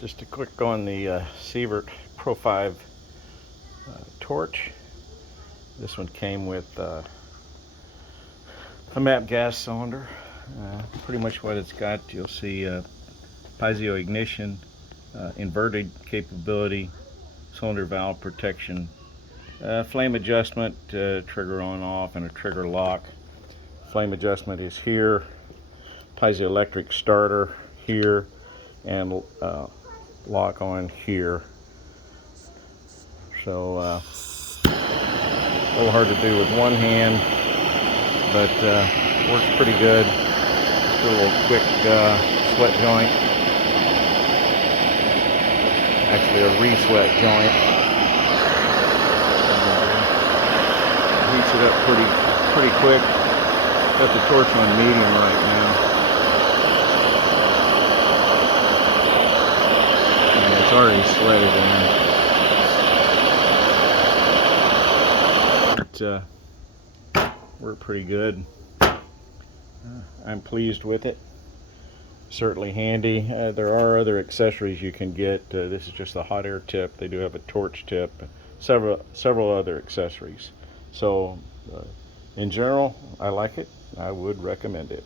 Just a quick on the Sievert Pro 5 torch. This one came with a MAPP gas cylinder. Pretty much what it's got, you'll see piezo ignition, inverted capability, cylinder valve protection, flame adjustment, trigger on off, and a trigger lock. Flame adjustment is here, piezoelectric starter here, and lock on here. So a little hard to do with one hand, but works pretty good. Just do a little quick sweat joint, actually a re-sweat joint. Heats it up pretty quick. Got the torch on medium right now. It's already sweated in. It worked pretty good. I'm pleased with it. Certainly handy. There are other accessories you can get. This is just the hot air tip. They do have a torch tip. Several other accessories. So in general, I like it. I would recommend it.